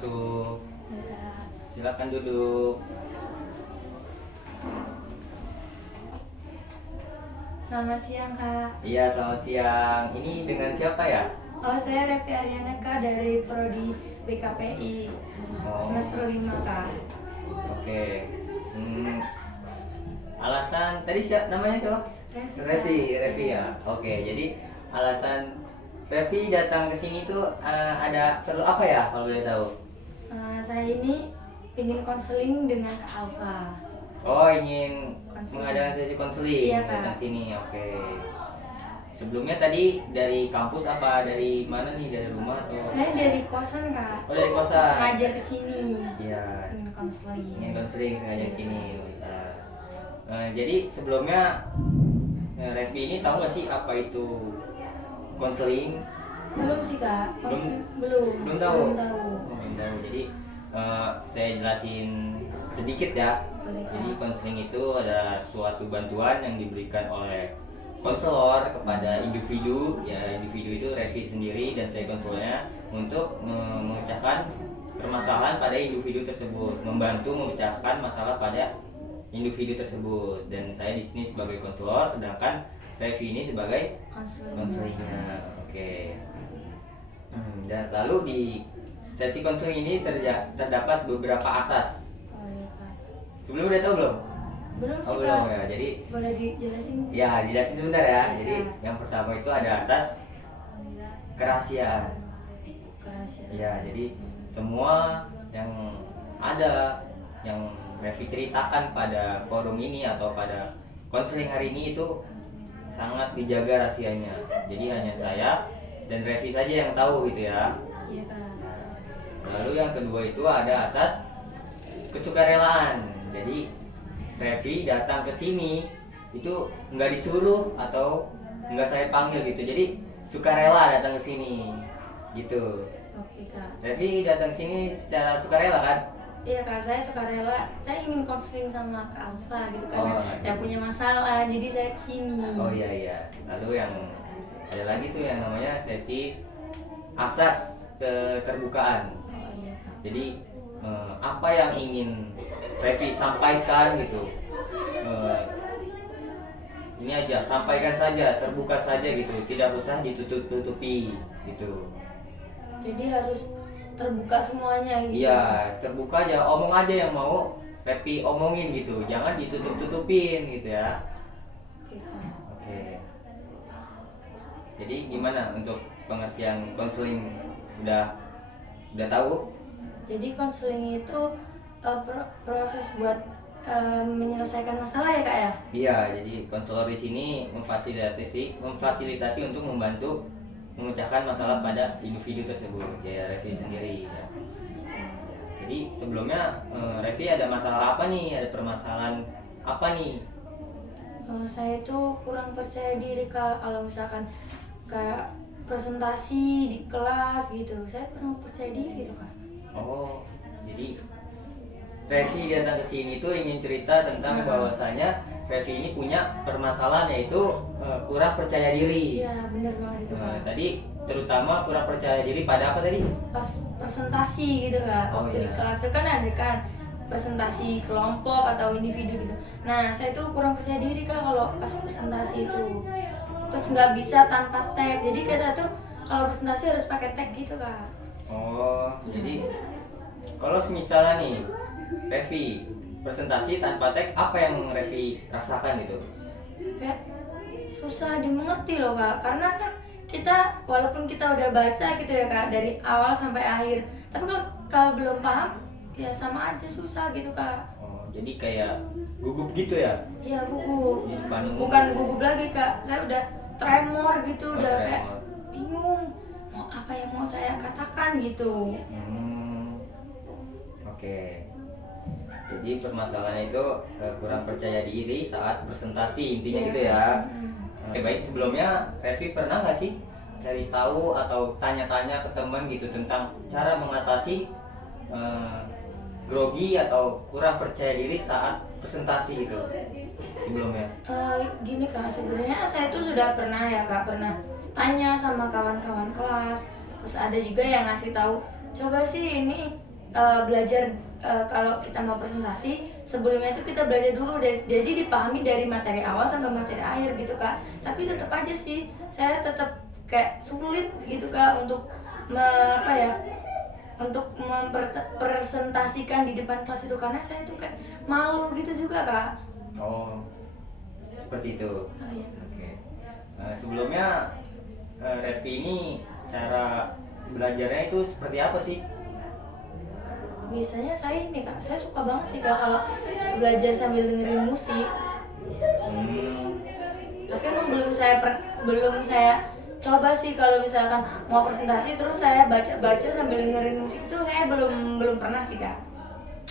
masuk. Ya. Silakan duduk. Selamat siang Kak. Iya, selamat siang. Ini dengan siapa ya? Oh, saya Revi Aryana Kak dari Prodi BKPI semester 5 Kak. Oke. Alasan tadi namanya siapa? Revi ya. Oke, jadi alasan Revi datang ke sini tuh ada perlu apa ya kalau boleh tahu? Saya ini ingin konseling dengan Kak Alfa. Oh, ingin Konseling. mengadakan sesi konseling Iya, Kak. datang sini. Oke. Sebelumnya tadi dari kampus apa dari mana nih? Dari rumah atau? Saya dari kosan Kak. Oh, dari kosan. Sengaja ke sini. Iya. Ingin konseling. Ingin konseling sengaja sini. Jadi sebelumnya Revi ini tahu nggak sih apa itu konseling? Belum sih Kak. Belum? Belum Tahu. Belum tahu. Belum tahu. Jadi saya jelasin sedikit ya. Boleh, Kak. Jadi konseling itu adalah suatu bantuan yang diberikan oleh konselor kepada individu. Ya, individu itu Revi sendiri dan saya konselornya untuk memecahkan permasalahan pada individu tersebut, membantu memecahkan masalah pada individu tersebut. Dan saya di sini sebagai konselor, sedangkan Revi ini sebagai konselingnya. Oke. Dan lalu di sesi konseling ini terdapat beberapa asas. Oh iya Kak. Sebelum udah tahu belum? Belum Oh, sih belum Kak. ya. Jadi Boleh dijelasin? ya dijelasin sebentar ya. Iya. Jadi yang pertama itu ada asas kerahasiaan. Kerahasiaan. Ya, jadi semua yang ada yang Revi ceritakan pada forum ini atau pada konseling hari ini itu sangat dijaga rahasianya. Jadi hanya saya dan Revi saja yang tahu gitu ya. Iya Kak. Lalu yang kedua itu ada asas kesukarelaan. Jadi Revi datang ke sini itu nggak disuruh atau nggak saya panggil gitu. Jadi sukarela datang ke sini gitu. Oke Kak. Revi datang ke sini secara sukarela kan? Iya Kak, saya sukarela. Saya ingin konseling sama Kak Alfa gitu karena Oh, saya punya masalah, jadi saya kesini. Oh iya. Lalu yang ada lagi tuh yang namanya sesi asas keterbukaan. Oh iya Kak. Jadi apa yang ingin Revi sampaikan gitu, ini aja sampaikan saja, terbuka saja gitu, tidak usah ditutup-tutupi gitu. Jadi harus terbuka semuanya gitu. Iya, terbuka aja, omong aja yang mau Revi omongin gitu, jangan ditutup-tutupin gitu ya. Oke Kak. Oke. Jadi gimana untuk pengertian konseling, udah tahu? Jadi konseling itu proses buat menyelesaikan masalah ya Kak ya? Iya, jadi konselor di sini memfasilitasi untuk membantu memecahkan masalah pada individu tersebut, ya Revi sendiri. Ya. Jadi sebelumnya Revi ada masalah apa nih? Ada permasalahan apa nih? Saya itu kurang percaya diri Kak kalau misalkan kayak presentasi di kelas gitu. Saya kurang percaya diri gitu Kak. Oh, jadi Revi datang ke sini tuh ingin cerita tentang bahwasanya Revi ini punya permasalahan yaitu kurang percaya diri. Iya bener banget itu Kak. Tadi terutama kurang percaya diri pada apa tadi? Pas presentasi gitu Kak, Oh, waktu di iya. kelas itu kan ada kan presentasi kelompok atau individu gitu. Nah saya tuh kurang percaya diri Kak kalau pas presentasi itu. Terus nggak bisa tanpa tag. Jadi kita tuh kalau presentasi harus pakai tag gitu Kak. Oh, jadi kalau misalnya nih Revi presentasi tanpa tag, apa yang Revi rasakan gitu? Kayak susah dimengerti loh Kak, karena kan kita walaupun kita udah baca gitu ya Kak dari awal sampai akhir, tapi kalau belum paham ya sama aja susah gitu Kak. Oh, jadi kayak gugup gitu ya? Iya gugup. Di depan umum. Bukan gugup lagi Kak, saya udah tremor gitu, Oh, udah kayak tremor. bingung mau apa yang mau saya katakan gitu. Oke. Jadi permasalahan itu kurang percaya diri saat presentasi, intinya Iya. gitu ya. Hmm. Oke, baik, sebelumnya Revi pernah nggak sih cari tahu atau tanya-tanya ke teman gitu tentang cara mengatasi grogi atau kurang percaya diri saat presentasi gitu sebelumnya? Gini Kak, sebenarnya saya tuh sudah pernah ya Kak, pernah tanya sama kawan-kawan kelas. Terus ada juga yang ngasih tahu, coba sih ini belajar kalau kita mau presentasi sebelumnya itu kita belajar dulu jadi dipahami dari materi awal sampai materi akhir gitu Kak. Tapi tetap aja sih saya tetap kayak sulit gitu Kak untuk untuk mempresentasikan di depan kelas itu karena saya tuh kayak malu gitu juga Kak. Oh, seperti itu. Oh iya Kak. Oke. Sebelumnya Revi ini cara belajarnya itu seperti apa sih? Biasanya saya ini Kak, saya suka banget sih Kak kalau belajar sambil dengerin musik. Tapi emang belum saya coba sih kalau misalkan mau presentasi terus saya baca-baca sambil dengerin musik itu saya belum pernah sih Kak.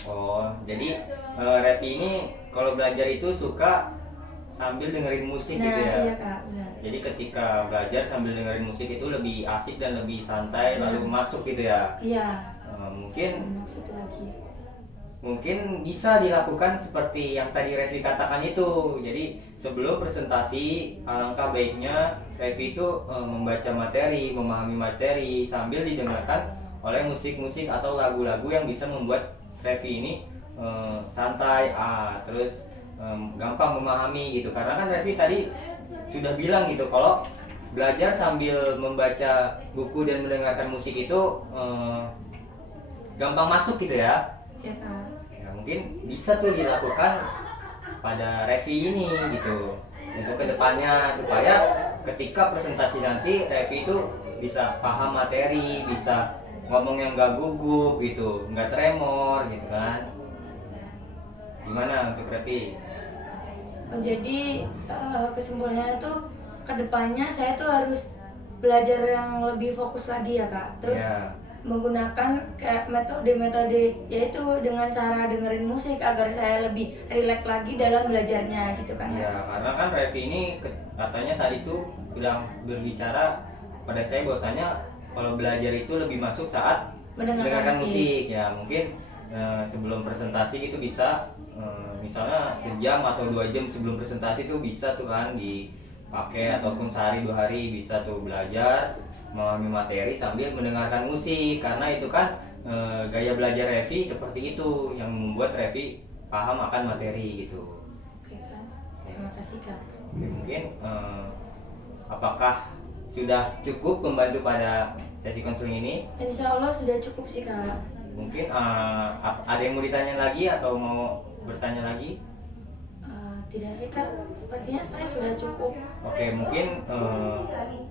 Oh, jadi Revi ini kalau belajar itu suka sambil dengerin musik Nah, gitu ya? iya Kak, benar. Jadi ketika belajar sambil dengerin musik itu lebih asik dan lebih santai, lalu masuk gitu ya? Iya. Mungkin Maksud lagi. mungkin bisa dilakukan seperti yang tadi Revi katakan itu. Jadi sebelum presentasi alangkah baiknya Revi itu membaca materi, memahami materi sambil didengarkan oleh musik-musik atau lagu-lagu yang bisa membuat Revi ini santai, terus gampang memahami gitu. Karena kan Revi tadi sudah bilang gitu kalau belajar sambil membaca buku dan mendengarkan musik itu gampang masuk gitu ya. Ya Kak. Ya mungkin bisa tuh dilakukan pada Revi ini gitu untuk kedepannya supaya ketika presentasi nanti Revi itu bisa paham materi, bisa ngomong yang gak gugup gitu, nggak tremor gitu kan. Gimana untuk Revi? Jadi kesimpulannya tuh kedepannya saya tuh harus belajar yang lebih fokus lagi ya Kak. Terus Ya. menggunakan kayak metode-metode yaitu dengan cara dengerin musik agar saya lebih rileks lagi dalam belajarnya gitu kan Ya, karena kan Revi ini katanya tadi tuh bilang berbicara pada saya bahwasanya kalau belajar itu lebih masuk saat mendengarkan musik. Ya mungkin sebelum presentasi gitu bisa misalnya sejam atau 2 jam sebelum presentasi tuh bisa tuh kan dipakai ataupun sehari 2 hari bisa tuh belajar memahami materi sambil mendengarkan musik karena itu kan gaya belajar Revi seperti itu yang membuat Revi paham akan materi gitu. Oke Kak, terima kasih Kak. Oke, mungkin apakah sudah cukup membantu pada sesi konseling ini? Insya Allah sudah cukup sih Kak. Mungkin ada yang mau ditanya lagi atau mau bertanya lagi? Tidak sih Kak, sepertinya saya sudah cukup. Oke, mungkin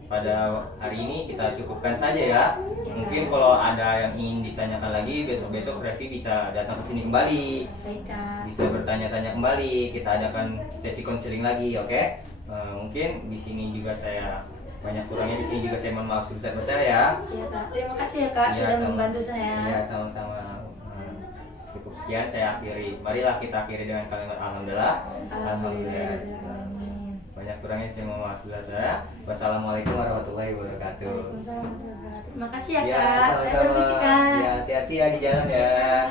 pada hari ini kita cukupkan saja ya. Mungkin kalau ada yang ingin ditanyakan lagi besok-besok Revi bisa datang ke sini kembali. Baik Kak. Bisa bertanya-tanya kembali. Kita adakan sesi konseling lagi, oke? Mungkin di sini juga saya banyak kurangnya, di sini juga saya mohon maaf sebesar-besar ya. Iya Kak, terima kasih ya Kak Iya, sudah sama- membantu saya. Iya, sama-sama. Cukup sekian saya akhiri. Marilah kita akhiri dengan kalimat alhamdulillah. Alhamdulillah. Amin. Banyak kurangnya saya mohon maaf sebesar saya. Wassalamualaikum warahmatullahi wabarakatuh. Waalaikumsalam warahmatullahi wabarakatuh. Terima kasih ya Ya, Kak. Saya sama-sama. permisi Kak. Ya, hati-hati ya di jalan ya. Ya.